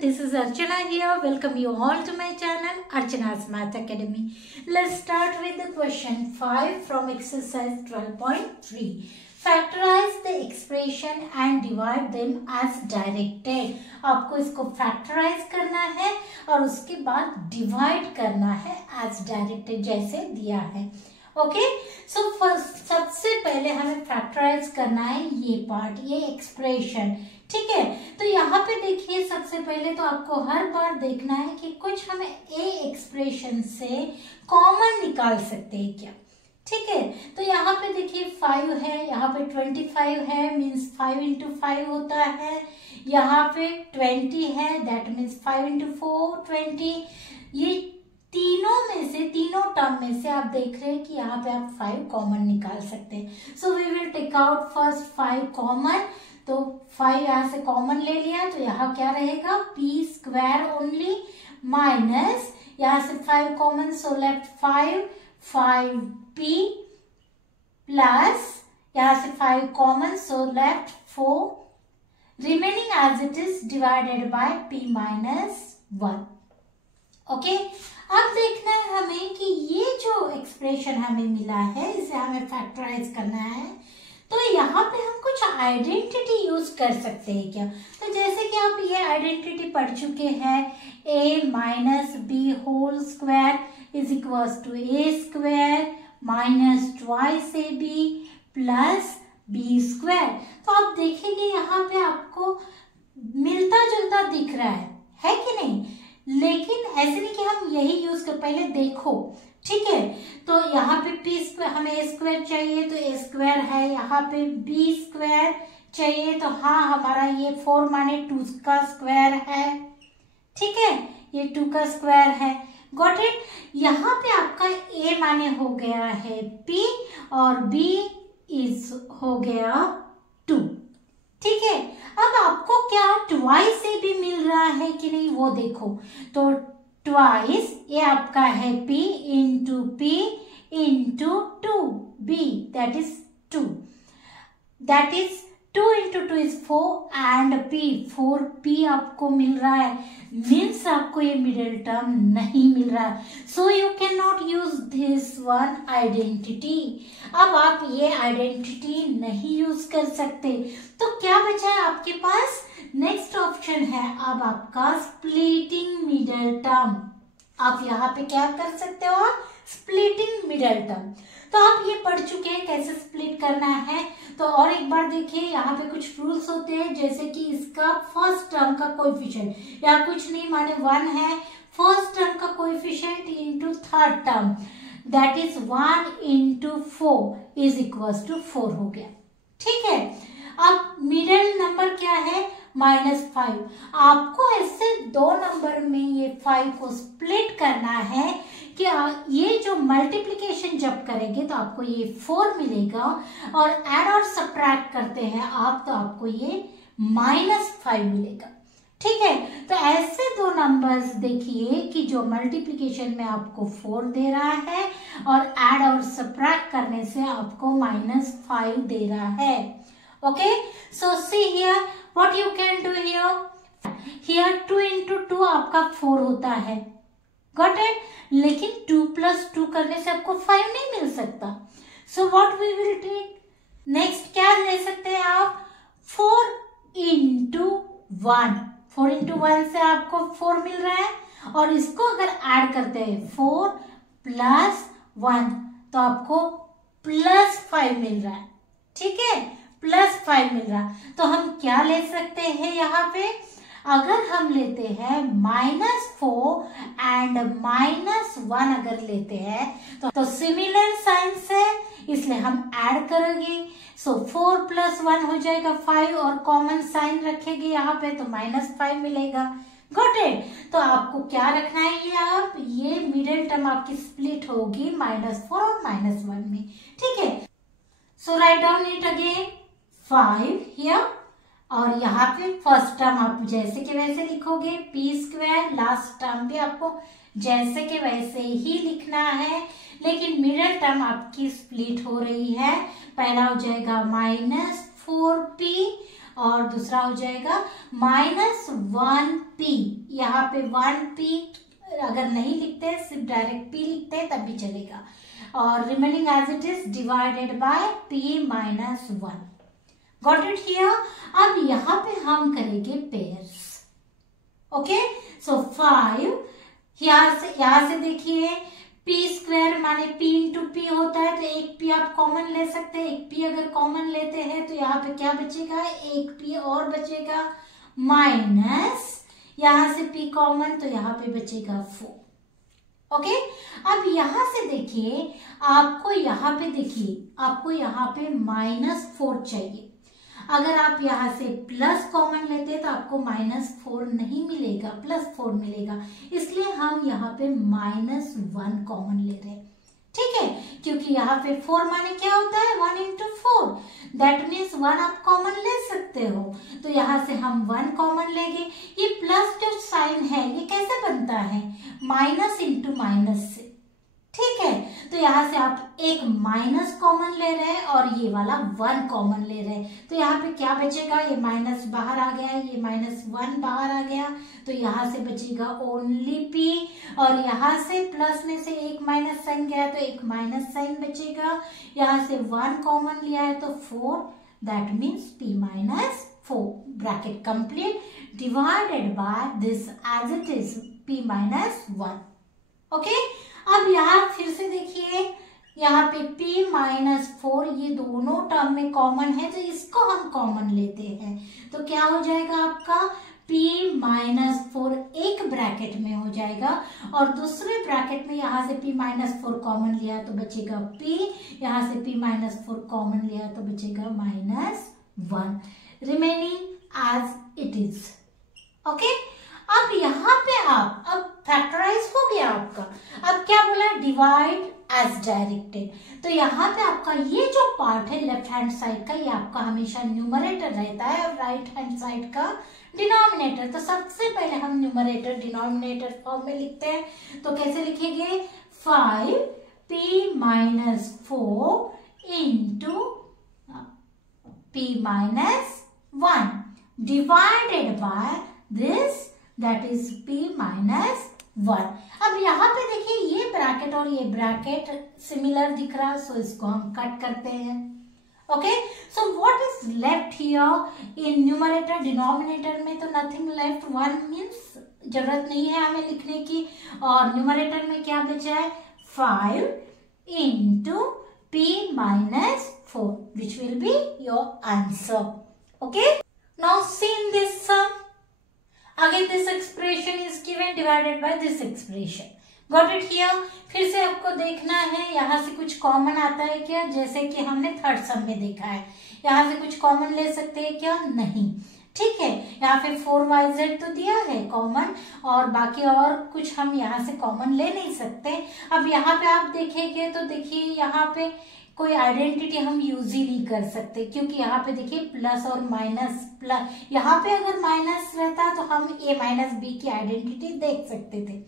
this is Archana here. Welcome you all to my channel Archana's Math Academy. Let's start with the question 5 from exercise 12.3. Factorize the expression and divide them as directed. आपको इसको factorise करना है और उसके बाद divide करना है as directed जैसे दिया है. ओके सो सबसे पहले हमें फैक्टराइज करना है ये पार्ट, ये एक्सप्रेशन. ठीक है, तो यहाँ पे देखिए सबसे पहले तो आपको हर बार देखना है कि कुछ हमें ए एक्सप्रेशन से कॉमन निकाल सकते हैं क्या. ठीक है, तो यहाँ पे देखिए 5 है, यहाँ पे 25 है, मीन्स 5 इंटू 5 होता है. यहाँ पे 20 है, दैट मीन्स 5 इंटू 4 20. ये तीनों में से, तीनों टर्म में से आप देख रहे हैं कि यहाँ पे आप 5 कॉमन निकाल सकते हैं. So we will take out first 5 common. तो 5 यहाँ से कॉमन ले लिया तो यहाँ क्या रहेगा, पी स्क्वायर ओनली माइनस यहाँ से 5 common, so left 5p plus यहाँ से 5 common, so left 4 remaining as it is divided by p minus 1. Okay, अब देखना है हमें कि ये जो एक्सप्रेशन हमें मिला है इसे हमें फैक्टराइज करना है. तो यहाँ पे हम कुछ आइडेंटिटी यूज कर सकते हैं क्या. तो जैसे कि आप ये आइडेंटिटी पढ़ चुके हैं, a minus B whole square is equals to A square minus twice A B plus B square. तो आप देखेंगे यहाँ पे आपको मिलता जुलता दिख रहा है कि नहीं, लेकिन ऐसे नहीं कि हम यही यूज कर, पहले देखो. ठीक है, तो यहाँ पे पी स्क्वायर, हमें ए स्क्वायर चाहिए तो ए स्क्वायर है, यहाँ पे बी स्क्वायर चाहिए तो हाँ हमारा ये 4 माने 2 का स्क्वायर है. ठीक है, ये 2 का स्क्वायर है. Got it. यहाँ पे आपका ए माने हो गया है पी और बी इज हो गया 2. ठीक है, अब आपको क्या ट्वाइस से भी मिल रहा है कि नहीं वो देखो. तो ट्वाइस ये आपका है p into p into 2b that is 2. That is 2 into 2 is 4 and p 4p आपको मिल रहा है. मीन्स आपको ये मिडिल टर्म नहीं मिल रहा है. So you can not use this one identity. अब आप ये आइडेंटिटी नहीं यूज कर सकते. तो क्या बचा है आपके पास, नेक्स्ट ऑप्शन है अब आपका स्प्लिटिंग मिडल टर्म. आप यहाँ पे क्या कर सकते हो, स्प्लिटिंग मिडल टर्म. तो आप ये पढ़ चुके हैं कैसे स्प्लिट करना है. तो और एक बार देखिए, यहाँ पे कुछ रूल्स होते हैं, जैसे कि इसका फर्स्ट टर्म का कोएफिशिएंट या कुछ नहीं माने 1 है, फर्स्ट टर्म का coefficient into third term that is 1 into 4 is equals to 4 हो गया. ठीक है, अब मिडिल नंबर क्या है, -5. आपको ऐसे दो नंबर में ये 5 को स्प्लिट करना है कि ये जो मल्टीप्लिकेशन जब करेंगे तो आपको ये 4 मिलेगा और ऐड और सब्ट्रैक्ट करते हैं आप तो आपको ये -5 मिलेगा. ठीक है, तो ऐसे दो नंबर्स देखिए कि जो मल्टीप्लिकेशन में आपको 4 दे रहा है और ऐड और सब्ट्रैक्ट करने से आपको -5 दे रहा है. Okay, so see here what you can do here. Here 2 into 2 आपका 4 होता है. Got it? लेकिन 2 plus 2 करने से आपको 5 नहीं मिल सकता. So what we will take? Next क्या ले सकते हैं आप, 4 into 1. 4 into 1 से आपको 4 मिल रहा है और इसको अगर ऐड करते हैं 4 plus 1 तो आपको +5 मिल रहा है. ठीक है, +5 मिल रहा. तो हम क्या ले सकते हैं यहाँ पे, अगर हम लेते हैं -4 एंड -1 अगर लेते हैं तो सिमिलर साइंस है इसलिए हम ऐड करेंगे. सो 4 + 1 हो जाएगा 5 और कॉमन साइन रखेंगे यहाँ पे तो -5 मिलेगा. Got it. तो आपको क्या रखना है, ये आप ये मिडिल टर्म आपकी स्प्लिट होगी -4 और -1 में. ठीक है, so write down it again 5 here और यहाँ पे फर्स्ट टर्म आप जैसे के वैसे लिखोगे, पी स्क्वायर, लास्ट टर्म भी आपको जैसे के वैसे ही लिखना है, लेकिन मिडिल टर्म आपकी स्प्लिट हो रही है. पहला हो जाएगा -4p और दूसरा हो जाएगा -1p। यहाँ पे 1p अगर नहीं लिखते सिर्फ डायरेक्ट p लिखते हैं तब भी चलेगा, और remaining as it is divided by p-1। Got it here. अब यहाँ पे हम करेंगे पेयर्स। ओके, सो 5 यहाँ से देखिए पी स्क्वायर माने p इंटू पी होता है, तो एक p आप कॉमन ले सकते हैं। एक p अगर कॉमन लेते हैं तो यहाँ पे क्या बचेगा, एक p और बचेगा, माइनस यहाँ से p कॉमन तो यहाँ पे बचेगा 4। ओके, अब यहाँ से देखिए आपको यहाँ पे -4 चाहिए। अगर आप यहाँ से प्लस कॉमन लेते हैं तो आपको -4 नहीं मिलेगा, +4 मिलेगा, इसलिए हम यहाँ पे -1 कॉमन ले रहे हैं। ठीक है, क्योंकि यहाँ पे 4 माने क्या होता है, 1 इंटू 4, दैट मीन्स 1 आप कॉमन ले सकते हो, तो यहाँ से हम 1 कॉमन लेंगे। ये प्लस जो साइन है ये कैसे बनता है, माइनस इंटू माइनस से। ठीक है, तो यहाँ से आप एक माइनस कॉमन ले रहे हैं और ये वाला 1 कॉमन ले रहे हैं, तो यहाँ पे क्या बचेगा, ये माइनस बाहर आ गया, ये -1 बाहर आ गया, तो यहाँ से बचेगा ओनली p, और यहाँ से प्लस में से एक माइनस साइन गया तो एक माइनस साइन बचेगा। यहाँ से 1 कॉमन लिया है तो 4, that means p-4, bracket complete, divided by this as it is p-1। Okay, अब यहाँ फिर से देखिए यहाँ पे p-4 ये दोनों टर्म में कॉमन है, तो इसको हम कॉमन लेते हैं, तो क्या हो जाएगा आपका p-4 एक ब्रैकेट में हो जाएगा, और दूसरे ब्रैकेट में यहाँ से p-4 कॉमन लिया तो बचेगा p, यहाँ से p-4 कॉमन लिया तो बचेगा -1, remaining as it is. Okay, अब यहाँ पे आप अब फैक्टराइज हो गया आपका। अब क्या बोला, डिवाइड एज डायरेक्टेड, तो यहाँ पे आपका ये जो पार्ट है लेफ्ट हैंड साइड का, ये आपका हमेशा न्यूमरेटर रहता है और राइट हैंड साइड का डिनोमिनेटर। तो सबसे पहले हम न्यूमरेटर डिनोमिनेटर फॉर्म में लिखते हैं, तो कैसे लिखेंगे, 5p-4 into p-1 divided by this, that is p-1। अब यहाँ पे देखिए ये ब्रैकेट और ये ब्रैकेट सिमिलर दिख रहा है, सो इसको हम कट करते हैं। Okay, so what is left here in numerator, denominator में तो नथिंग लेफ्ट, 1 मीन्स जरूरत नहीं है हमें लिखने की, और न्यूमरेटर में क्या बचा है, 5 into p-4, which will be your answer. Okay, now see in this sum, again this expression is given divided by this expression, got it here। फिर से आपको देखना है यहाँ से कुछ कॉमन आता है क्या, जैसे कि हमने थर्ड सम में देखा है, यहाँ से कुछ कॉमन ले सकते हैं क्या, नहीं। ठीक है, यहाँ पे 4yz तो दिया है कॉमन, और बाकी और कुछ हम यहाँ से कॉमन ले नहीं सकते। अब यहाँ पे आप देखेंगे तो देखिए यहाँ पे कोई आइडेंटिटी हम यूज ही नहीं कर सकते, क्योंकि यहाँ पे देखिए प्लस और माइनस, प्लस यहाँ पे अगर माइनस रहता तो हम a-b की आइडेंटिटी देख सकते थे।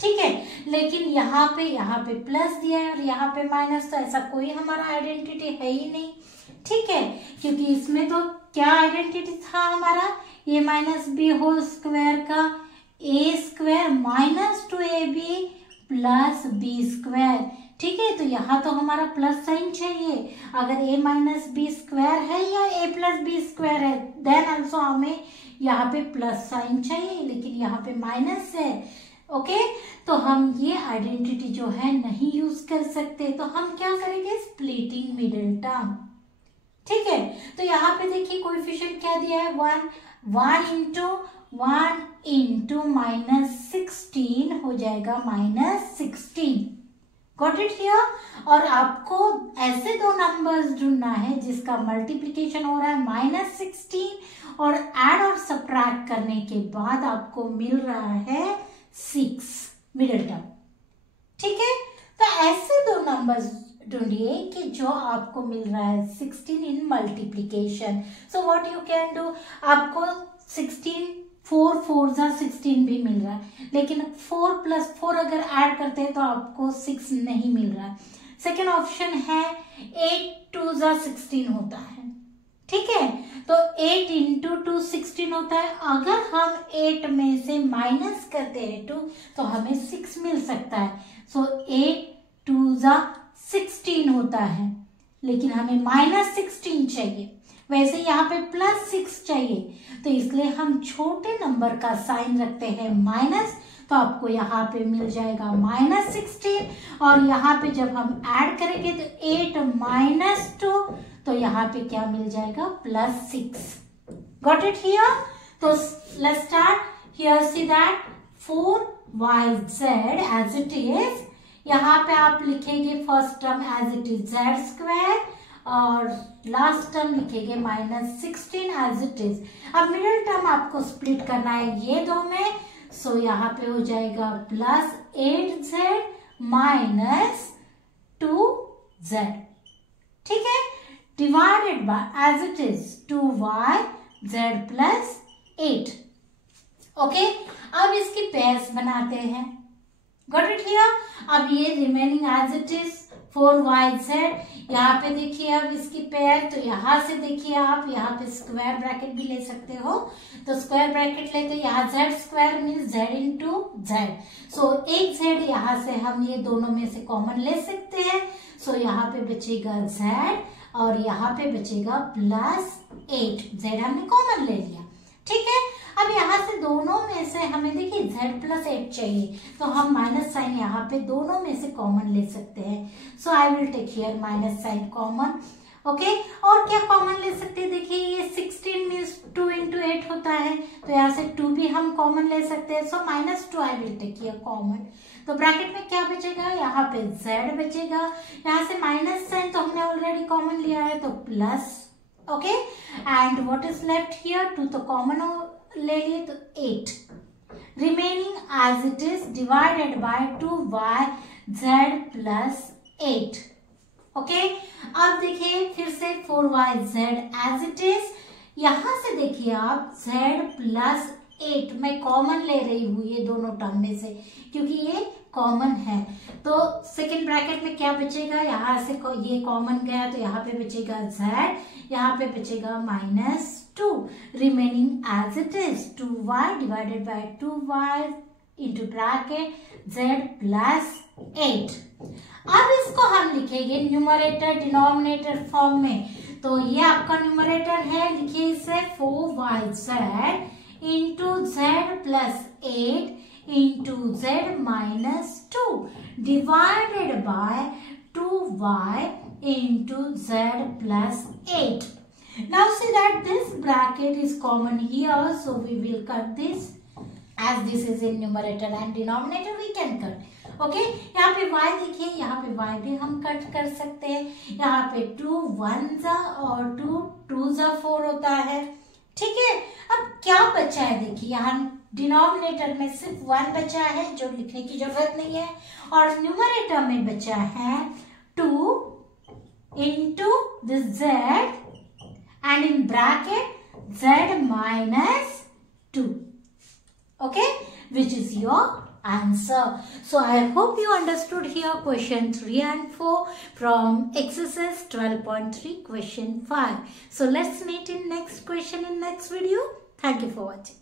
ठीक है, लेकिन यहाँ पे प्लस दिया है और यहाँ पे माइनस, तो ऐसा कोई हमारा आइडेंटिटी है ही नहीं। ठीक है, क्योंकि इसमें तो क्या आइडेंटिटी था हमारा, a-b होल स्क्वायर का a² - 2ab + b²। ठीक है, तो यहाँ तो हमारा प्लस साइन चाहिए, अगर a-b² है या a+b² है, देन आल्सो हमें यहाँ पे प्लस साइन चाहिए, लेकिन यहाँ पे माइनस है। ओके, तो हम ये आइडेंटिटी जो है नहीं यूज कर सकते, तो हम क्या करेंगे, स्प्लिटिंग मिडिल टर्म। ठीक है, तो यहाँ पे देखिए कोएफिशिएंट क्या दिया है, 1 इंटू -16 हो जाएगा -16। Got it here. और आपको ऐसे दो नंबर्स ढूंढना है जिसका मल्टीप्लिकेशन हो रहा है -16 और ऐड और सब्ट्रैक्ट करने के बाद आपको मिल रहा है 6 मिडिल टर्म। ठीक है, तो ऐसे दो नंबर्स ढूंढिए कि जो आपको मिल रहा है 16 इन multiplication. So what you can do, आपको 16 4 4 16 भी मिल रहा है, लेकिन 4 + 4 अगर ऐड करते हैं तो आपको 6 नहीं मिल रहा है। सेकेंड ऑप्शन है 8 2 16 होता है। ठीक है। तो 8 इंटू 2 16 होता है। अगर हम 8 में से माइनस करते हैं 2 तो हमें 6 मिल सकता है। सो 8 2 जा 16 होता है, लेकिन हमें माइनस 16 चाहिए। वैसे यहाँ पे प्लस 6 चाहिए, तो इसलिए हम छोटे नंबर का साइन रखते हैं माइनस। तो आपको यहाँ पे मिल जाएगा माइनस 16, और यहाँ पे जब हम ऐड करेंगे तो 8 माइनस 2, तो यहाँ पे क्या मिल जाएगा प्लस 6। Got it here? तो let's start here. See that 4yz as it is. यहाँ पे आप लिखेंगे first term as it is z square, और लास्ट टर्म लिखेंगे माइनस 16 एज इट इज। अब मिडिल टर्म आपको स्प्लिट करना है ये दो में। सो यहाँ पे हो जाएगा प्लस 8z माइनस 2z, ठीक है, divided by as it is 2yz plus 8। Okay, अब इसकी पेयर्स बनाते हैं। Got it here? अब ये remaining as it is 4yz। यहाँ पे देखिए अब इसकी पेयर, तो यहाँ से देखिए आप यहाँ पे स्क्वायर ब्रैकेट भी ले सकते हो। तो स्क्वायर ब्रैकेट लेते यहाँ z square means z into z। सो एक z यहाँ से हम ये दोनों में से कॉमन ले सकते हैं। सो यहाँ पे बचेगा z, और यहाँ पे बचेगा प्लस 8। z हमने कॉमन ले लिया, ठीक है। अब यहाँ से दोनों में से हमें देखिए z प्लस 8 चाहिए, तो हम माइनस साइन यहाँ पे दोनों में से कॉमन ले सकते हैं। So I will take here minus sign common. Okay, और क्या कॉमन ले सकते हैं? देखिए ये 16 मीन्स 2 इंटू 8 होता है, तो यहाँ से 2 भी हम कॉमन ले सकते हैं। So minus 2 I will take here common. तो ब्रैकेट में क्या बचेगा? यहाँ पे z बचेगा। यहाँ से माइनस साइन तो हमने ऑलरेडी कॉमन लिया है, तो plus. Okay, and what is left here? 2 तो कॉमन ले लिए, तो 8 remaining as it is divided by 2yz plus 8। Okay, अब देखिए फिर से 4yz एज इट इज। यहां से देखिए आप z प्लस 8 मैं कॉमन ले रही हूँ ये दोनों टर्म में से, क्योंकि ये कॉमन है। तो सेकेंड ब्रैकेट में क्या बचेगा? यहाँ से ये कॉमन गया, तो यहाँ पे बचेगा z, यहाँ पे बचेगा minus 2 remaining as it is 2y divided by 2y into bracket z plus 8। अब इसको हम लिखेंगे न्यूमरेटर डिनोमिनेटर फॉर्म में। तो ये आपका न्यूमरेटर है, लिखिए इसे 4yz into z plus 8 into z minus 2 divided by 2y into z plus 8. Now see that this bracket is common here, so we will cut this. As this is in numerator and denominator, we can cut. Okay, यहाँ पे y देखिए, यहाँ पे y भी हम cut कर सकते हैं। यहाँ पे 2 1 जा और 2 2 जा 4 होता है, ठीक है। अब क्या बचा है? देखिए यहाँ डिनोमिनेटर में सिर्फ 1 बचा है, जो लिखने की जरूरत नहीं है, और न्यूमरेटर में बचा है 2 into this z and in bracket z minus 2, okay, which is your answer. So I hope you understood here question 3 and 4 from exercise 12.3 question 5. So let's meet in next question in next video. Thank you for watching.